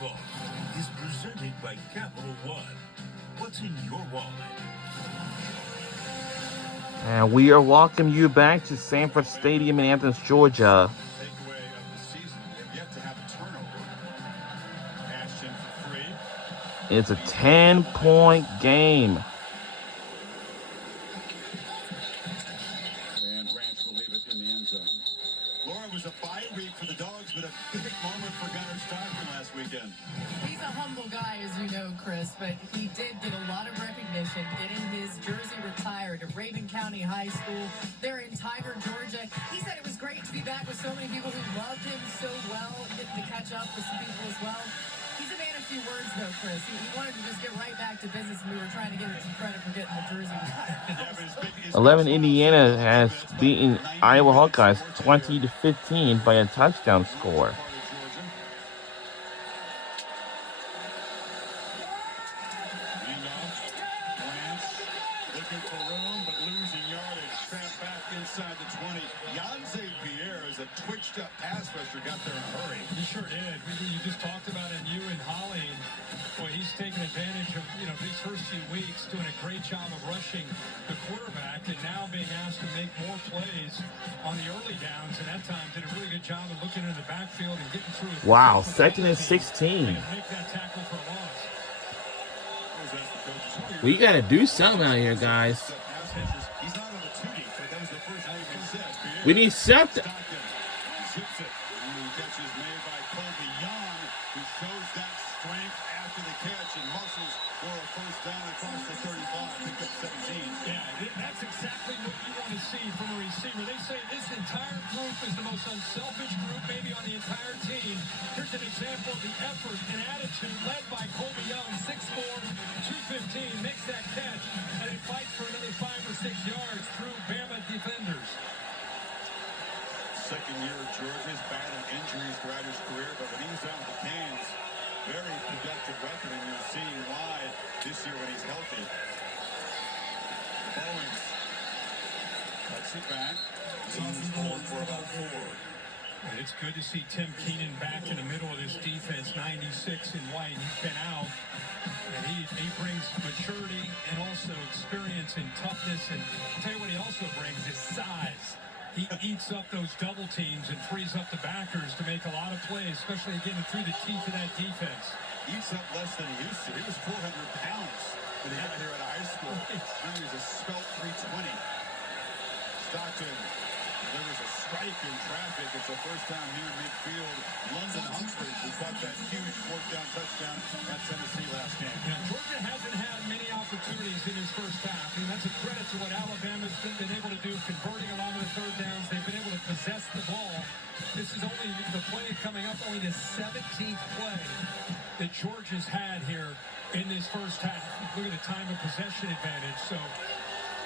football is presented by Capital One. What's in your wallet? And we are welcoming you back to Sanford Stadium in Athens, Georgia. Takeaway of the season. They've yet to have a turnover. Ashton for free. It's a 10-point game. And Branch will leave it in the end zone. Laura, was a bye week for the Dogs, but a big moment for Gunnar Stockton last weekend. He's a humble guy, as you know, Chris, but he did get a lot of recognition getting his jersey retired at Raven County High School there in Tiger, Georgia. He said it was great to be back with so many people who loved him so well and getting to catch up with some people as well. He's a man of few words, though, Chris. He wanted to just get right back to business, and we were trying to give him some credit for getting the jersey retired. 11 Indiana has beaten Iowa Hawkeyes 20-15 by a touchdown score. Looking for room, but losing yardage. Snap back inside the 20. Yanze Pierre is a twitched-up pass rusher. Got there in a hurry. He sure did. You just talked about him, you and Holly. Boy, he's taken advantage of, these first few weeks, doing a great job of rushing the quarterback and now being asked to make more plays on the early downs. And that time did a really good job of looking in the backfield and getting through. Wow, 2nd and 16. Make that tackle for a loss. We got to do something out here, guys. He's not on the 2D, but that was the first thing he said. We need something. Zips it. And the catch is made by Colby Young, who shows that strength after the catch and muscles for a first down across the 35. Picked up 17. Yeah, that's exactly what you want to see from a receiver. They say this entire group is the most unselfish group maybe on the entire team. Here's an example of the effort and attitude led by Colby Young, 6'4", 215, makes that catch, and it fights for another 5 or 6 yards through Bama defenders. Second year of Georgia's battled injuries throughout his career, but when he was out with the Canes, very productive record, and you're seeing why this year when he's healthy. Bowens cuts it back. He's forward for about 4. And it's good to see Tim Keenan back in the middle of this defense, 96 in white. He's been out, and he brings maturity and also experience and toughness. And I'll tell you what he also brings is size. He eats up those double teams and frees up the backers to make a lot of plays, especially getting through the teeth of that defense. Eats up less than he used to. He was 400 pounds when he got here out of high school. Now he's a svelte 320. Stockton delivers a strike in traffic. It's the first time near midfield. London Humphreys, who caught that huge 4th down touchdown at Tennessee last game. Now, Georgia hasn't had many opportunities in his first half. I mean, that's a credit to what Alabama's been able to do, converting a lot of the 3rd downs. They've been able to possess the ball. This is only the play coming up, only the 17th play that Georgia's had here in this first half. Look at the time of possession advantage. So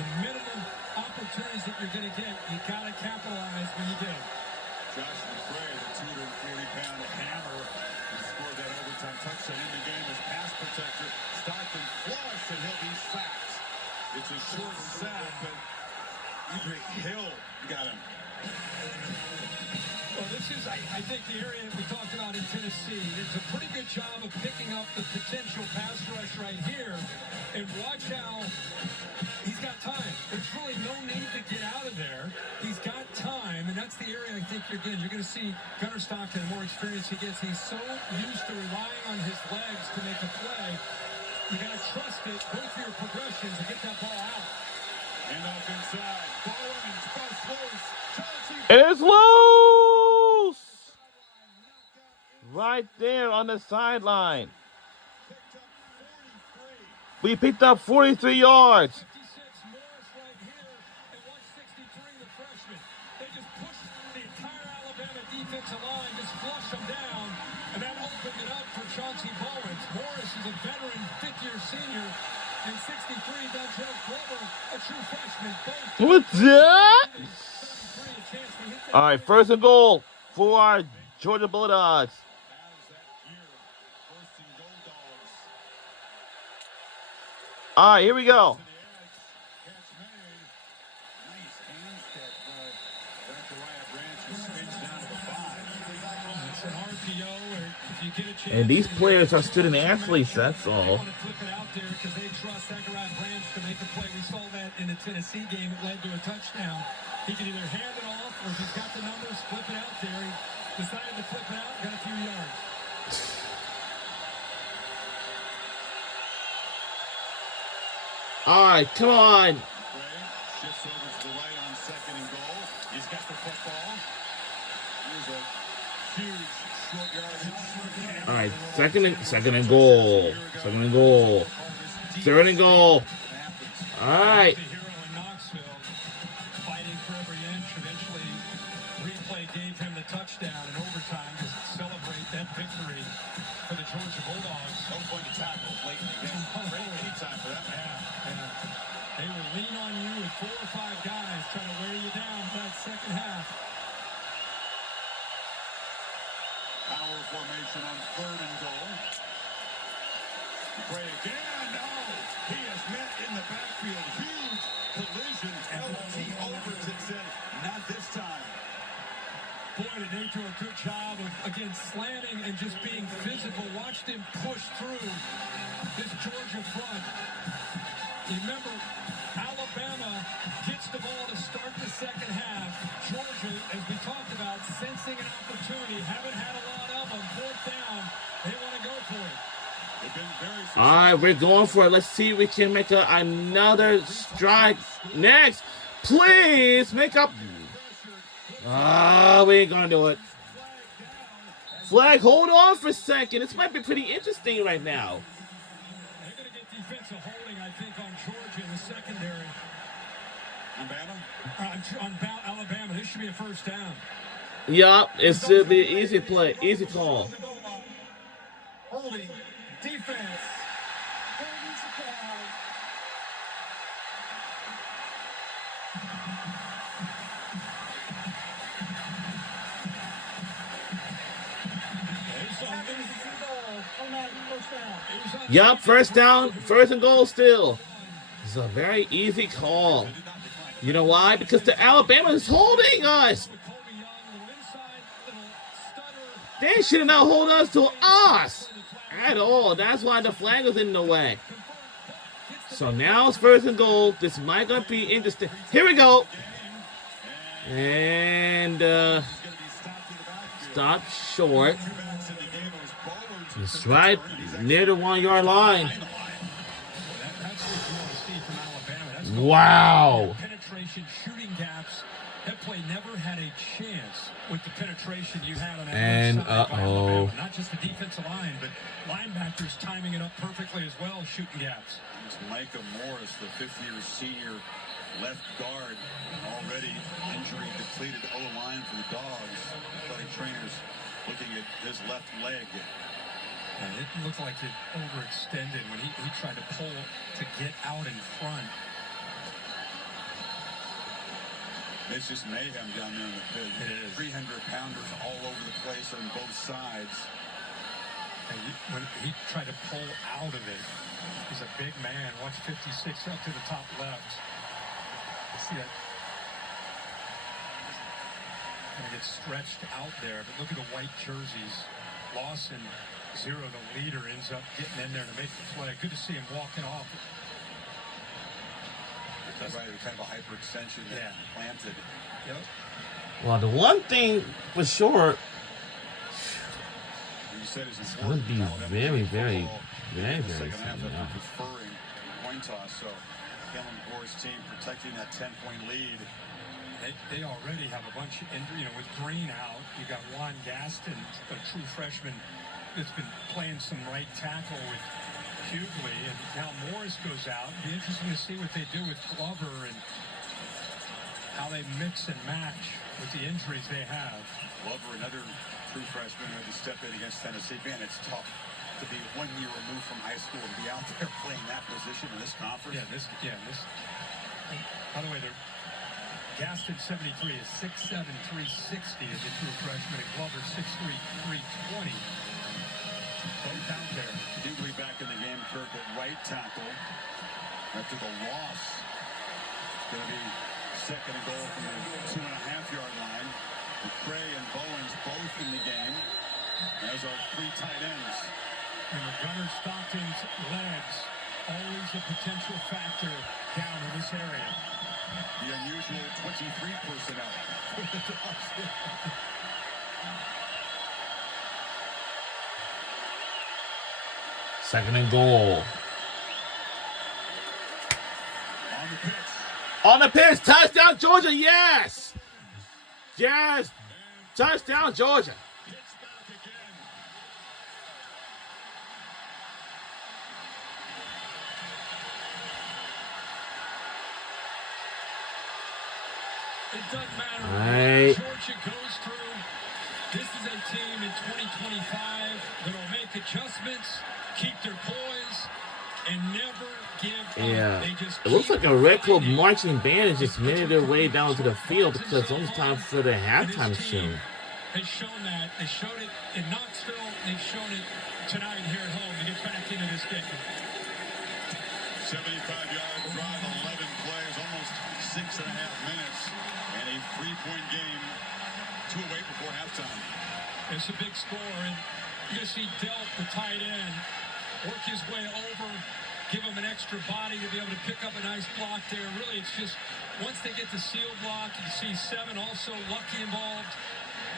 the minimum opportunities that you're going to get, you got to capitalize when you get them. Josh McCray, the 240-pound hammer, who scored that overtime touchdown in the game as pass protector. Stockton flush, and he'll be sacked. It's a short sack, but Edric Hill got him. Well, this is, I think, the area that we talked about in Tennessee. It's a pretty good job of picking up the potential pass rush right here. And watch how he's got time. There's really no need to get out of there. He's got time, and that's the area I think you're going to see Gunnar Stockton, the more experience he gets. He's so used to relying on his legs to make a play. You got to trust it, go through your progressions, and get that ball out. And off inside, Bowens, bust loose. It's loose! Right there on the sideline. We picked up 43 yards. 56, Morris right here, and 163, the freshman. They just pushed the entire Alabama defensive line, just flushed them down, and that opened it up for Chauncey Bowens. Morris is a veteran, 5th-year senior, and 63, Dontrell Glover, a true freshman. What's that? All right, 1st and goal for our Georgia Bulldogs. All right, here we go. It's a hard RPO, or if you get a chance. And these players are student athletes, that's all. They want to flip it out there because they trust Zachariah Branch to make a play. We saw that in the Tennessee game. It led to a touchdown. He can either hand it off, or if he's got the numbers, flip it out there. He decided to flip it out, got a few yards. All right, come on. Gray shifts over to the right on 2nd and goal. He's got the football. Here's a huge short yardage. All right, second and goal. 2nd and goal. 3rd and goal. All right. The hero in Knoxville, fighting for every inch. Eventually, replay gave him the touchdown in overtime to celebrate that victory for the Georgia Bulldogs. No point to tackle late in the game. Ready anytime for that man. They will lean on you with 4 or 5 guys trying to wear you down for that second half. Power formation on 3rd and goal. Gray again. No. He is met in the backfield. Huge collision. L.T. Overton said, not this time. Boy, did they do a good job of, again, slanting and just being physical. Watched him push through this Georgia front. You remember, Alabama gets the ball to start the second half. Georgia, as we talked about, sensing an opportunity, haven't had a lot of them. 4th down, they want to go for it. They've been very All right, we're going for it. Let's see if we can make another strike next. Please make up. Ah, we ain't gonna do it. Flag, hold on for a second. This might be pretty interesting right now. They're going to get defensive holding, I think, on Georgia in the secondary. On Alabama. This should be a 1st down. Yup, it should be an easy play, easy call. Holding. Defense. Yup, 1st down, 1st and goal still. It's a very easy call. You know why? Because the Alabama is holding us. They should not hold us to us at all. That's why the flag was in the way. So now it's 1st and goal. This might not be interesting. Here we go. And stop short. It's right near the 1-yard line. Wow. Penetration, shooting gaps. That play never had a chance with the penetration you had on that And side by uh-oh. Alabama. Not just the defensive line, but linebackers timing it up perfectly as well, shooting gaps. It's Micah Morris, the 5th-year senior left guard, already injury depleted O-line for the Dogs. Athletic trainers looking at his left leg. And it looked like it overextended when he tried to pull to get out in front. It's just mayhem down there in the pit. It is. 300-pounders all over the place on both sides. And when he tried to pull out of it, he's a big man. Watch 56 up to the top left. See that? Kind of gets stretched out there, but look at the white jerseys. Lawson, 0, the leader, ends up getting in there to make the play. Good to see him walking off. That's right, kind of a hyperextension that planted. Yep. Well, the one thing for sure, You said it's going to be very, very, very, very second half soon. after preferring coin toss. So Kellen Moore's team protecting that 10-point lead. They already have a bunch of injury. You know, with Green out, you got Juan Gaston, a true freshman that's been playing some right tackle with Hughley, and now Morris goes out. It'll be interesting to see what they do with Glover and how they mix and match with the injuries they have. Glover, another true freshman, had to step in against Tennessee. Man, it's tough to be 1 year removed from high school and be out there playing that position in this conference. By the way, Gaston 73 is 6'7", 360 as a true freshman, and Glover 6'3", 320. Both out there. Hughley back in the game, Kirk at right tackle. After the loss, it's going to be 2nd and goal from the 2.5-yard line. McCray and Bowens both in the game. As our three tight ends. And Gunnar Stockton's legs, always a potential factor down in this area. The unusual 23 personnel. Second and goal. On the pitch. On the pitch, touchdown Georgia, yes! Yes, touchdown Georgia. Hits back again. It doesn't matter Right. what Georgia goes through. This is a team in 2025 that will make adjustments, keep their poise, and never give up. Yeah, They just it looks keep like a Red Club fighting. marching band is just making their way down to the field because it's almost time for the halftime show. Has shown that. They showed it in Knoxville. They've shown it tonight here at home to get back into this game. 75-yard drive, 11 plays, almost 6.5 minutes, and a 3-point game, 2 away before halftime. It's a big score, and you see Delp, the tight end, work his way over, give him an extra body to be able to pick up a nice block there. Really, it's just once they get the seal block, you see Seven also lucky involved.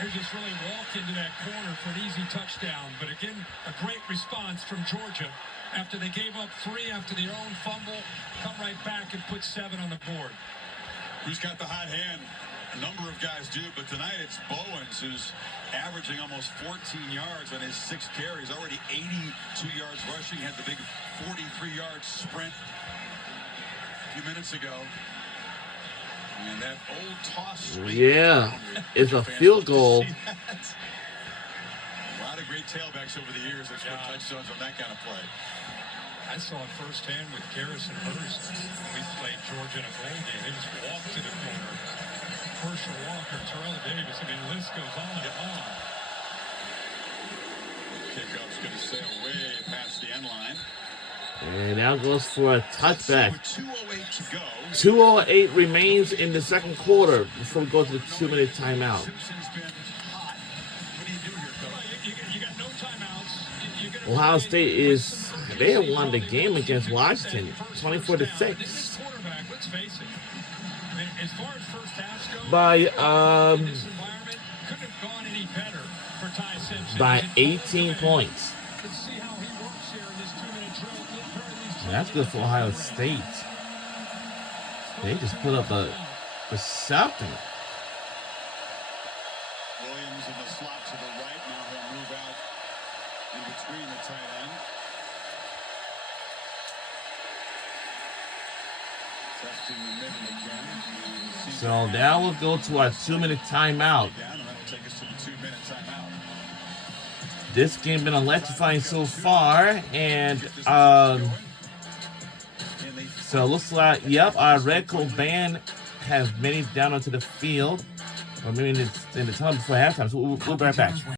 They're just really walk into that corner for an easy touchdown. But again, a great response from Georgia. After they gave up 3 after their own fumble, come right back and put 7 on the board. Who's got the hot hand? A number of guys do, but tonight it's Bowens, who's averaging almost 14 yards on his 6 carries, already 82 yards rushing, had the big 43-yard sprint a few minutes ago. And that old toss. Yeah, it's a field goal. A lot of great tailbacks over the years that scored touchdowns on that kind of play. I saw it firsthand with Garrison Hurst when we played Georgia in a bowl game. They just walked to the corner. Herschel Walker, Terrell Davis. I mean, the list goes on and on. Kickoff's going to sail way past the end line. And now goes for a touchback. With 2:08 to go. 2:08 remains in the second quarter before we go to the 2-minute timeout. Simpson's been hot. What do you do here, Coach? Well, you got no timeouts. You're gonna Ohio State they have won the game against Washington, 24-6. This quarterback, let's face it. I mean, as far as first halves go, By in this environment, couldn't have gone any better for Ty Simpson. by 18 points. Let's see how he works here in this 2-minute drill. That's good for Ohio State. They just put up a something. Williams in the slot to the right. Now he'll move out in between the tight end. Testing the middle again. So now we'll go to our 2-minute timeout. Down, and that'll take us to the 2-minute timeout. This game been electrifying so far, and so it looks like our Red Coat band has many down onto the field, or maybe in the tunnel before halftime. So we'll be right back.